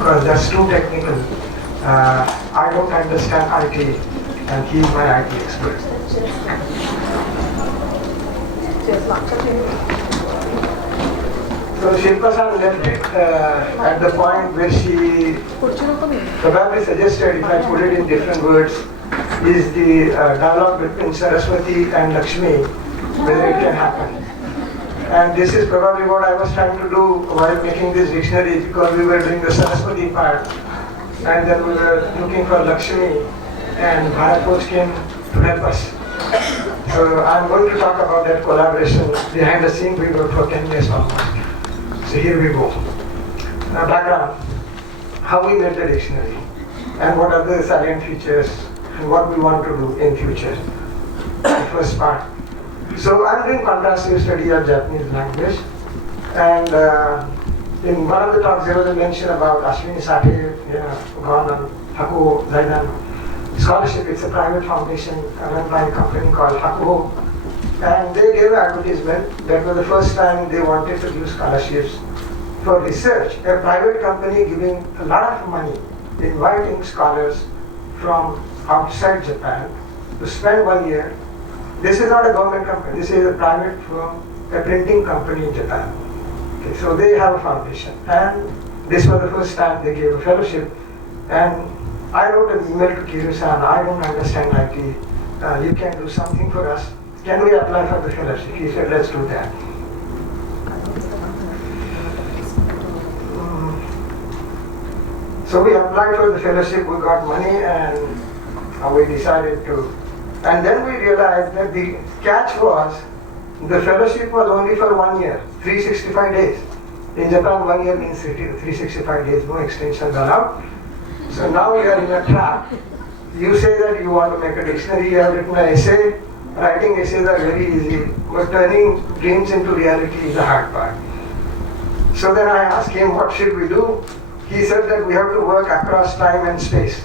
because that's too technical. I don't understand IT, and he's my IT expert. So Shilpa-san left it at the point where she probably suggested, if I put it in different words, is the dialogue between Saraswati and Lakshmi, whether it can happen. And this is probably what I was trying to do while making this dictionary, because we were doing the Saraswati part, and then we were looking for Lakshmi, and Bharat Coach came to help us. So I'm going to talk about that collaboration. Behind the scene, we worked for 10 years almost. So here we go. Background, how we made the dictionary, and what are the salient features, and what we want to do in future. The first part. So I'm doing contrastive study of Japanese language, and in one of the talks there was a mention about Ashwini Sathe, Ganan, Hakuho, Zaidan scholarship. It's a private foundation run by a company called Hakuho, and they gave an advertisement. That was the first time they wanted to give scholarships for research. A private company giving a lot of money, inviting scholars from outside Japan to spend 1 year. This is not a government company, this is a private firm, a printing company in Japan. Okay, so they have a foundation, and this was the first time they gave a fellowship. And I wrote an email to Kiryu-san, I don't understand IT, you can do something for us. Can we apply for the fellowship? He said, let's do that. So we applied for the fellowship, we got money, and we decided to. And then we realized that the catch was, the fellowship was only for 1 year, 365 days. In Japan, 1 year means 365 days, no extensions allowed. So now you are in a trap. You say that you want to make a dictionary, you have written an essay. Writing essays are very easy, but turning dreams into reality is the hard part. So then I asked him, what should we do? He said that we have to work across time and space.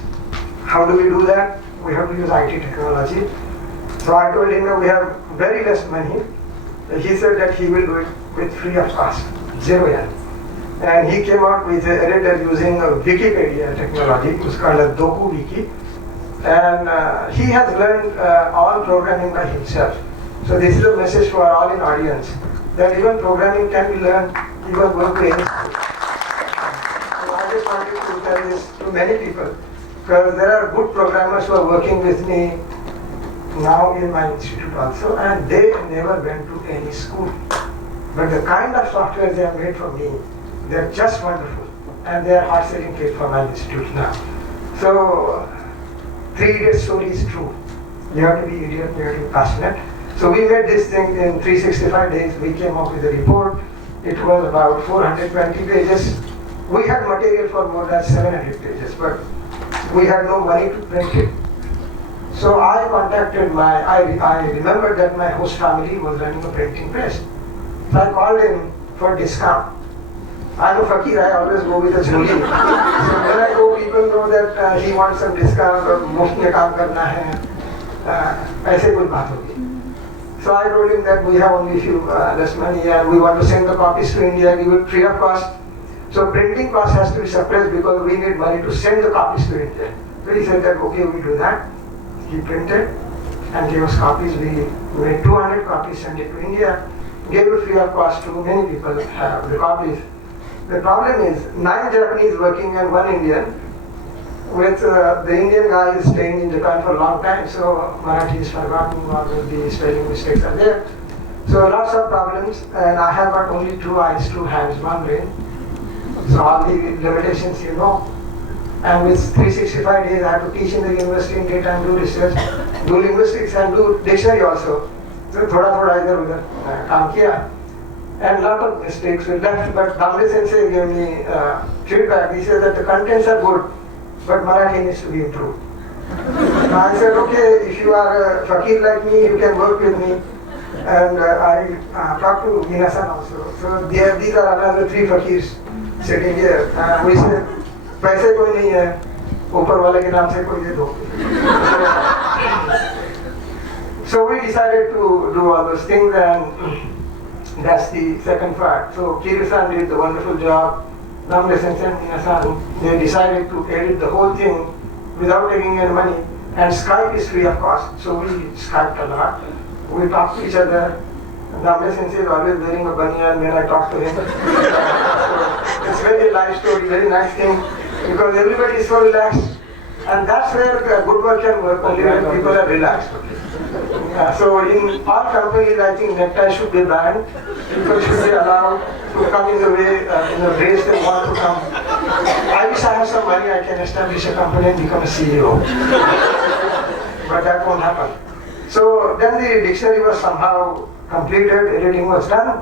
How do we do that? We have to use IT technology. So I told him that we have very less money. He said that he will do it with free of cost, 0 yen. And he came out with an editor using a Wikipedia technology. It was called a Doku Wiki. And he has learned all programming by himself. So this is a message for all in audience, that even programming can be learned, even work in. So I just wanted to tell this to many people, because there are good programmers who are working with me now in my institute also, and they never went to any school. But the kind of software they have made for me, they're just wonderful, and they are hard-selling kit for my institute now. So, 3 Idiot story is true. You have to be idiot, you have to be passionate. So we made this thing in 365 days. We came up with a report. It was about 420 pages. We had material for more than 700 pages, but we had no money to print it. So I contacted I remembered that my host family was running a printing press. So I called him for discount. I'm a fakir, I always go with a jholi. So when I go, people know that he wants some discount or muft mein kaam karna hai. Aise koi baat hogi. So I told him that we have only few less money and we want to send the copies to India, give it free of cost. So printing cost has to be suppressed because we need money to send the copies to India. So he said that okay, we do that. He printed and gave us copies. We made 200 copies, sent it to India, gave it free of cost to many people have the copies. The problem is 9 Japanese working and 1 Indian, with the Indian guy is staying in Japan for a long time, so Marathi is forgotten or maybe spelling mistakes are there. So lots of problems, and I have got only 2 eyes, 2 hands, 1 brain. So all the limitations you know. And with 365 days I have to teach in the university in daytime, do research, do linguistics and do dictionary also. So thoda idhar udhar kaam kiya. And lot of mistakes were left, but Damle Sensei gave me feedback. He said that the contents are good, but Marathi needs to be improved. I said, okay, if you are a fakir like me, you can work with me. And I talked to Minasan also. So these are another 3 fakirs sitting here. We said, पैसे कोई नहीं है, ऊपर वाले के नाम से कोई दे दो. So we decided to do all those things, and that's the second part. So Kiryu-san did a wonderful job. Namde-sensei and Minasan, they decided to edit the whole thing without taking any money. And Skype is free of cost, so we Skyped a lot. We talked to each other. Namde-sensei is always wearing a banyan when I talk to him. So it's very life story, very nice thing, because everybody is so relaxed. And that's where the good work can work, only when people are relaxed. So in all companies, I think necktie should be banned. People should be allowed to come in the way, in the ways they want to come. I wish I have some money, I can establish a company and become a CEO. But that won't happen. So then the dictionary was somehow completed, editing was done.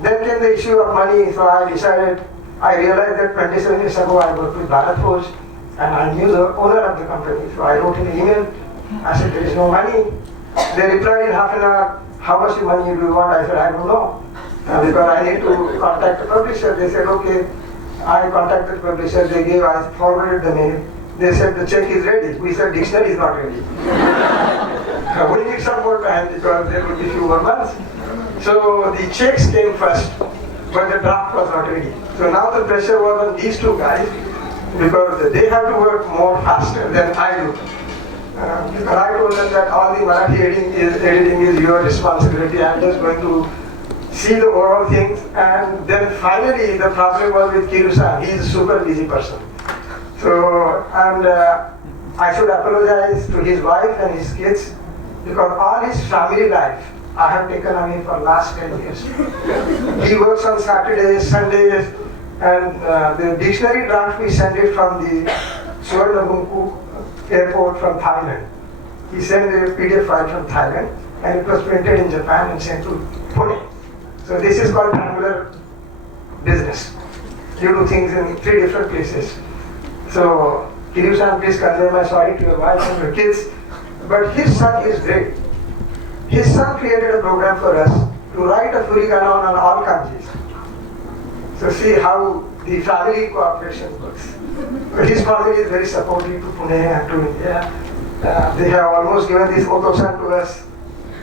Then came the issue of money, so I realized that 27 years ago I worked with Bharat Forge, and I knew the owner of the company. So I wrote him an email. I said, there is no money. They replied in half an hour, how much money do you want? I said, I don't know. Because I need to contact the publisher. They said, okay. I contacted the publisher. I forwarded the mail. They said, the check is ready. We said, dictionary is not ready. We need some more time because there will be few more months. So the checks came first, but the draft was not ready. So now the pressure was on these two guys, because they have to work more faster than I do. Because I told them that all the Marathi editing is your responsibility. I'm just going to see the overall things. And then finally the problem was with Kiru-san. He is a super busy person. So, and I should apologize to his wife and his kids, because all his family life I have taken away for last 10 years. He works on Saturdays, Sundays, and the dictionary draft we sent it from the Suvarnabhumi airport from Thailand. He sent a PDF file from Thailand, and it was printed in Japan and sent to Pune. So this is called triangular business. You do things in 3 different places. So Kiryu-san, please convey my sorry to your wife and your kids. But his son is great. His son created a program for us to write a furigana on all kanjis. So see how the family cooperation works. His family is very supportive to Pune and to India. They have almost given this Oto-san to us.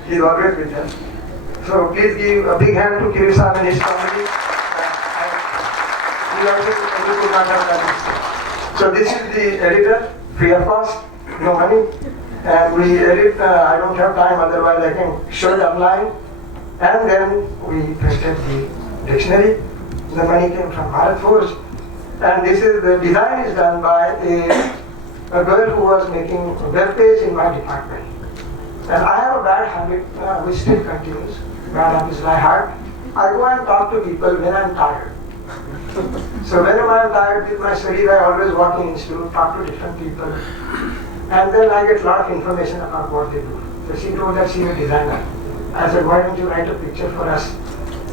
He is always with them. So please give a big hand to Kiryu-san and his family. So this is the editor, free of cost, no money. And we edit, I don't have time, otherwise I can show it online. And then we printed the dictionary. The money came from Bharat Forge. And this is, the design is done by a girl who was making a web page in my department. And I have a bad habit, which still continues. Bad habit is my heart. I go and talk to people when I'm tired. So whenever I'm tired with my studies, I always walk in institute, talk to different people. And then I get a lot of information about what they do. So she told that she's a designer. I said, why don't you write a picture for us?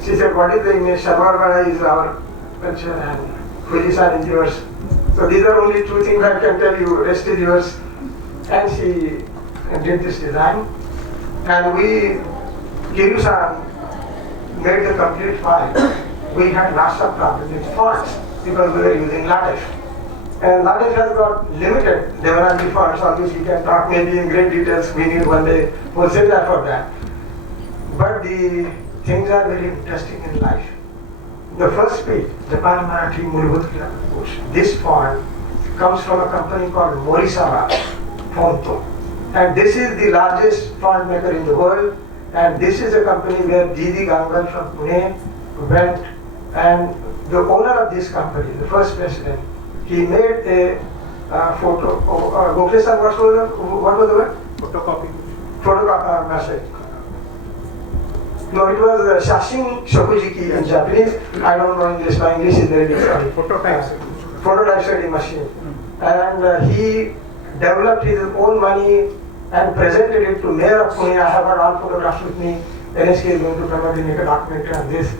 She said, what is the image? Sharwar is our culture and Fujisan is yours. So these are only 2 things I can tell you, rest is yours. And she did this design. And we, Kiryu-san, made the complete file. We had lots of problems with fonts because we were using LaTeX. And LaTeX has got limited Devanagari fonts, on which we can talk maybe in great details. We need one day, we'll say that for that. But the things are very interesting in life. The first page, Japanese-Marathi Mulbhut Kosh. This font comes from a company called Morisawa Fonto. And this is the largest font maker in the world. And this is a company where Didi Gangal from Pune went, and the owner of this company, the first president, he made a photo. Gokle-san, what was the word? Photocopy. Photocopy. No, it was Shashin Shokujiki in Japanese. I don't know English. My English is very different. Prototype machine. And he developed his own money and presented it to Mayor of Pune. I have got all photographs with me. NSK is going to probably make a documentary on this.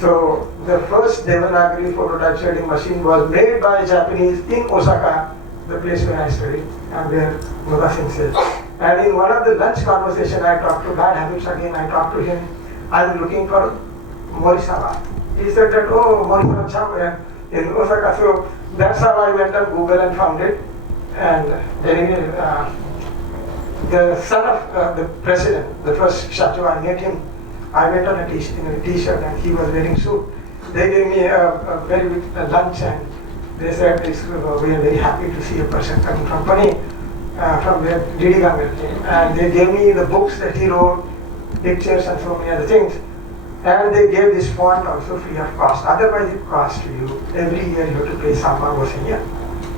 So the first Devanagari prototype shading machine was made by Japanese in Osaka, the place where I studied, and where Noda-sensei. And in one of the lunch conversation, I talked to Bad Habits again. I talked to him. I'm looking for Morisawa. He said that, oh, Morisawa in Osaka. So that's how I went on Google and found it. And anyway, the son of the president, the first Shacho, I met him. I went on in a t-shirt and he was wearing suit. they gave me a very good lunch, and they said, we are very happy to see a person coming from Pune, from the Didi Gangarji. And they gave me the books that he wrote, pictures and so many other things. And they gave this font also free of cost. Otherwise it costs you, every year you have to pay some amount a year.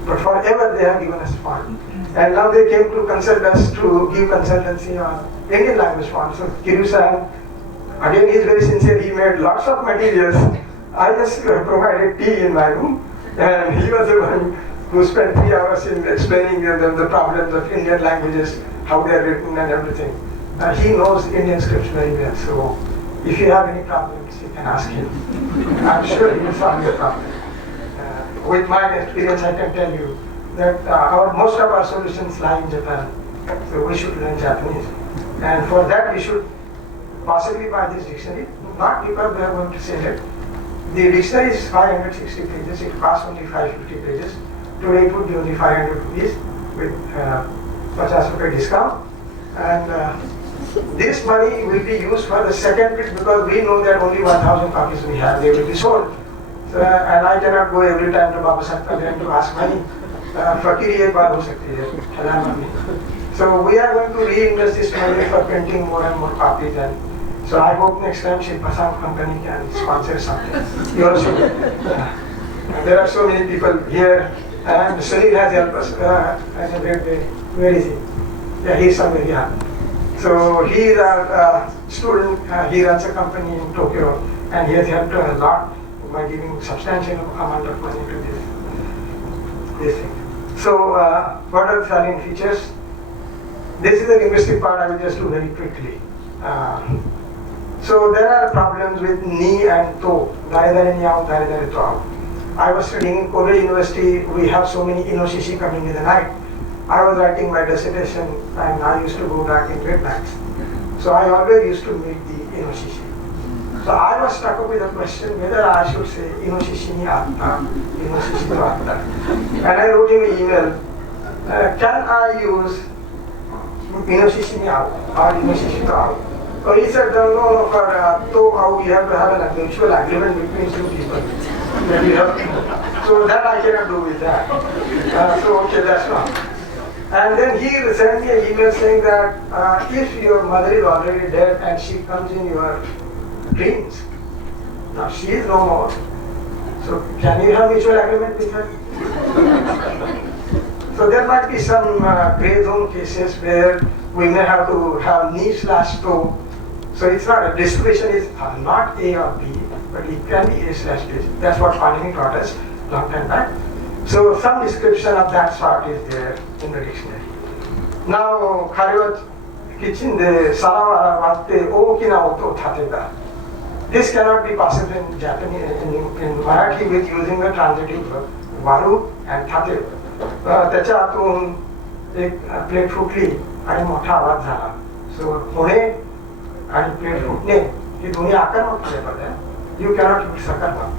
But forever they have given us font. And now they came to consult us to give consultancy on Indian language font. So Kiru-san, again, he is very sincere. He made lots of materials. I just provided tea in my room, and he was the one who spent 3 hours in explaining them the problems of Indian languages, how they are written and everything. He knows Indian scripts very well. So if you have any problems, you can ask him. I'm sure he will solve your problem. With my experience, I can tell you that most of our solutions lie in Japan. So we should learn Japanese. And for that, we should possibly buy this dictionary, not because we are going to sell it. The dictionary is 560 pages, it costs only 550 pages. Today it would be only 500 rupees with 50 rupee discount. And this money will be used for the second print because we know that only 1,000 copies we have, they will be sold. So, and I cannot go every time to Baba Sahib again to ask money. Fakiri ek baar ho sakti hai, halal money. So we are going to reinvest this money for printing more and more copies. And so I hope next time Shilpa-san company can sponsor something. You also. There are so many people here, and Sunil has helped us as a great way. Where is he? Yeah, he's somewhere here. So he is a student. He runs a company in Tokyo, and he has helped a lot by giving substantial amount of money to this thing. So what are the salient features? This is the linguistic part. I will just do very quickly. So there are problems with ni and to. I was studying in Korea University. We have so many inoshishi coming in the night. I was writing my dissertation, and I used to go back in midnights. So I always used to meet the inoshishi. So I was stuck up with a question whether I should say inoshishi ni atta, inoshishi to atta. And I wrote him an email, can I use inoshishi ni out or inoshishi to out? So he said, no, for to out you have to have an mutual agreement between two people. So that I cannot do with that. So okay, that's not. And then he sent me an email saying that if your mother is already dead and she comes in your dreams, now she is no more. So can you have mutual agreement with her? So there might be some gray zone cases where we may have to have ni/to. So it's not, a distribution is not A or B, but it can be A/B. That's what Panini taught us long time back. So some description of that sort is there in the dictionary. Now, Kariwat kitchen de sarawara watte okina oto tatega. This cannot be possible in Japanese, in Marathi with using the transitive verb waru and tate. त्याच्या आतून एक plate फुटली आणि मोठा आवाज झाला. सो होणे आणि प्लेट फुटणे हे दोन्ही आक्रमक पद आहे. यू कॅनॉट यूज सकर्मक.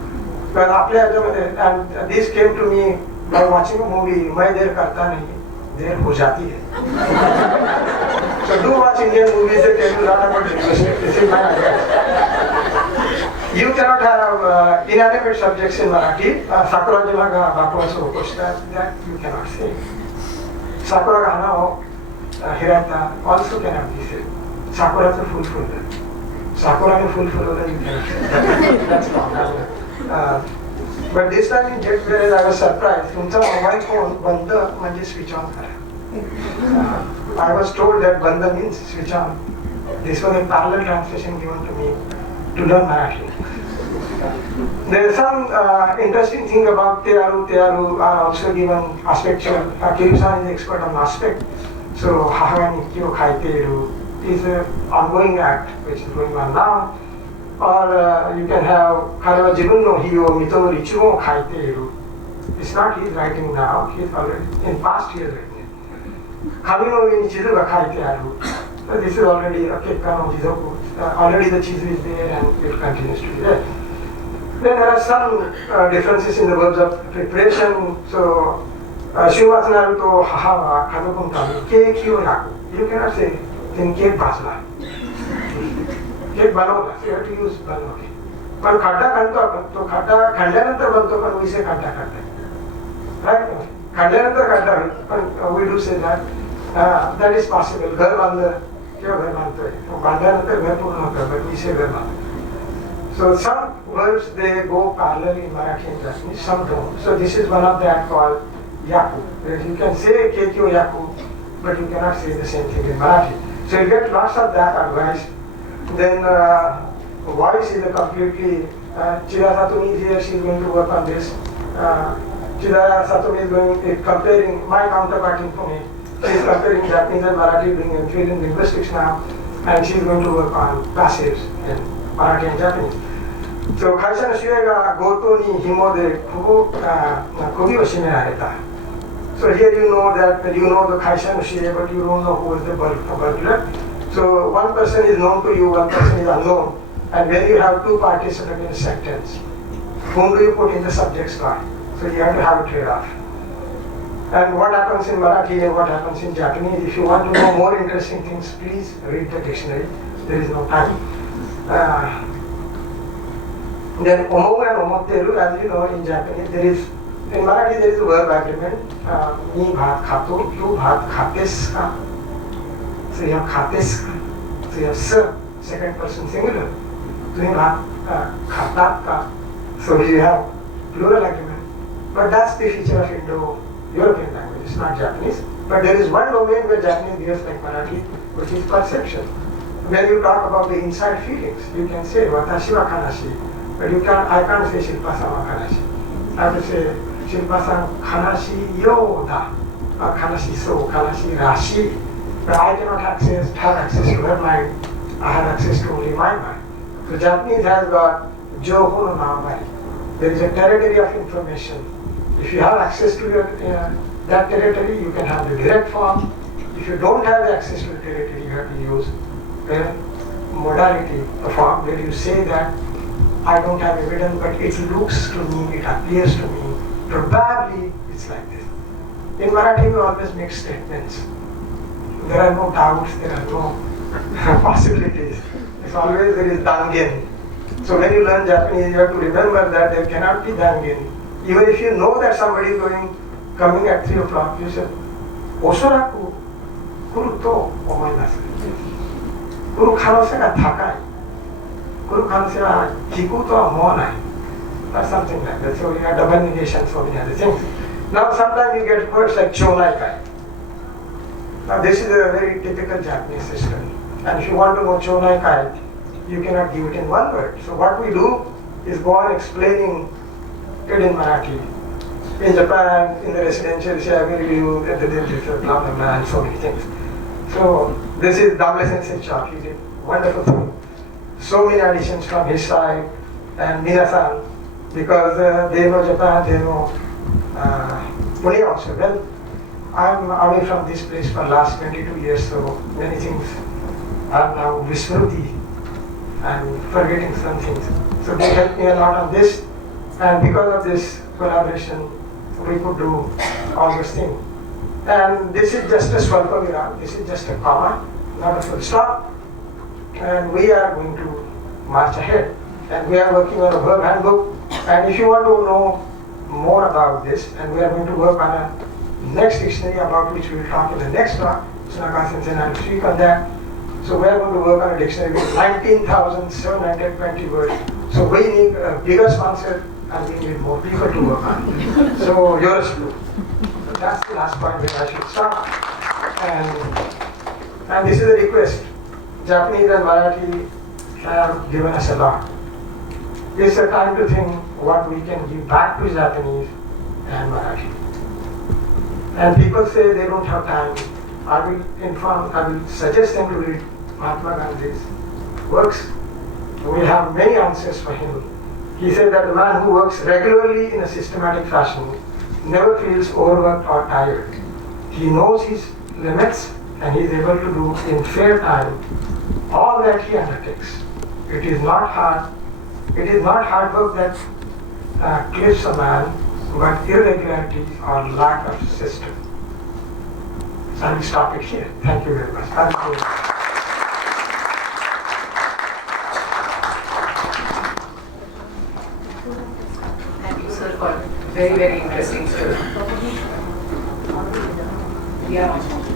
पण आपल्या याच्यामध्ये this came to me by watching a movie. मैं देर करता नहीं, देर हो जाती है. So do watch Indian movies that tell you a lot about linguistics. This is my idea. You cannot have inanimate subjects in Marathi. Sakura jilaga bakwaso koshta, that you cannot say. Sakura gana ho hirata also cannot be said. Sakura is a full. Sakura is full, you cannot say. That's wrong. But this time in jet where I was surprised. तुमचा mobile phone बंद म्हणजे switch on करा. I was told that banda means switch on. This was a parallel translation given to me to learn Marathi. There is some interesting thing about tearu are also given aspectual. Kiru-san is expert on aspect. So haha ni kyo khaiteru is an ongoing act which is going on now. Or you can have Karawa Jibun no Hiyo Mito no Richu mo khaiteru. It's not he is writing now, he is already, in past he has written it. Kami no ue ni chizu ga kaite aru. So this is already a kekka no jizoku. Already the chizu is there and it continues to be there. Then there are some differences in the verbs of preparation. So, Shivatsu naru to haha wa kazokun kami cake yo yaku. You cannot say, then cake basla. Cake banoga. So you have to use banoge. पण खड्डा खणतो आपण, तो खड्डा खणल्यानंतर बनतो, पण विषय खड्डा खड्डा राईट. खणल्यानंतर खड्डा होईल, पण we do say that is possible. घर बांधलं किंवा घर बांधतोय, बांधल्यानंतर घर पूर्ण होतं, पण विषय घर बांधतो. So some words they go parallel in Marathi and Japanese, some don't. So this is one of that called yaku. You can say kekyo yaku, but you cannot say the same thing in Marathi. So you get lots of that advice. Then voice is a completely, Chida Satumi is here, she is going to work on this. Chida Satumi is going, comparing my counterpart in Pune. She is comparing Japanese and Marathi, doing MPhil in linguistics now, and she is going to work on passives in Marathi and Japanese. So Kaisha no shue ga goto ni himo de kobi o shimerareta. So here you know that you know the Kaisha no shue, but you don't know who is the burglar. So one person is known to you, one person is unknown, and when you have two participants in a sentence, whom do you put in the subject spot? So you have to have a trade-off. And what happens in Marathi and what happens in Japanese? If you want to know more interesting things, please read the dictionary. There is no time. Then omogu and omotteru, as you know in Japanese, there is, in Marathi there is a verb agreement. Mi bhat khato, tu bhat khates ka. So you have khates ka. So you have sir, second person singular. Tu bhat khatat ka. So you have plural agreement. But that's the feature of Indo-European language. It's not Japanese. But there is one domain where Japanese behaves like Marathi, which is perception. When you talk about the inside feelings, you can say watashi wa kanashi. But I can't say Shilpa-san wa kanashi. I have to say Shilpa-san kanashi yo da, or kanashi so, kanashi rashi. But I cannot have access to her mind. I have access to only my mind. So Japanese has got joho no namai. There is a territory of information. If you have access to that territory, you can have the direct form. If you don't have the access to the territory, you have to use a modality, a form where you say that I don't have evidence, but it looks to me, it appears to me, probably it's like this. In Marathi, we always make statements. There are no doubts, there are no possibilities. It's always there is dangen. So when you learn Japanese, you have to remember that there cannot be dangen. Even if you know that somebody is coming at 3 o'clock, you say, Osoraku kuru to omoimasu. Kuru khanose ga takai. Kuru khanose wa kiku to wa mou nai. Or something like that. So you have double negation, so many other things. Now sometimes you get words like chonai kai. Now this is a very typical Japanese system. And if you want to know chonai kai, you cannot give it in one word. So what we do is go on explaining it in Marathi. In Japan, in the residential, say I will give you the dentist, blah blah blah, and so many things. So this is Damle Sensei Chop. He did wonderful thing. So many additions from his side and Minasan, because they know Japan, they know Pune also. Well, I'm away from this place for last 22 years, so many things are now vismruti. I'm forgetting some things. So they helped me a lot on this, and because of this collaboration, we could do all those things. And this is just a swalpa viram, this is just a comma, not a full stop. And we are going to march ahead. And we are working on a verb handbook. And if you want to know more about this, and we are going to work on a next dictionary about which we will talk in the next talk, Sunaka-sensei and I will speak on that. So we are going to work on a dictionary with 19,720 words. So we need a bigger sponsor and we need more people to work on. So yours too. So that's the last point where I should stop. And this is a request. Japanese and Marathi have given us a lot. It's a time to think what we can give back to Japanese and Marathi. And people say they don't have time. I will suggest them to read Mahatma Gandhi's works. We have many answers for him. He said that the man who works regularly in a systematic fashion never feels overworked or tired. He knows his limits and he is able to do in fair time all that he undertakes. It is not hard. It is not hard work that cliffs a man, but irregularities or lack of system. So I will stop it here. Thank you very much. Thank you. Very, very interesting story. Yeah.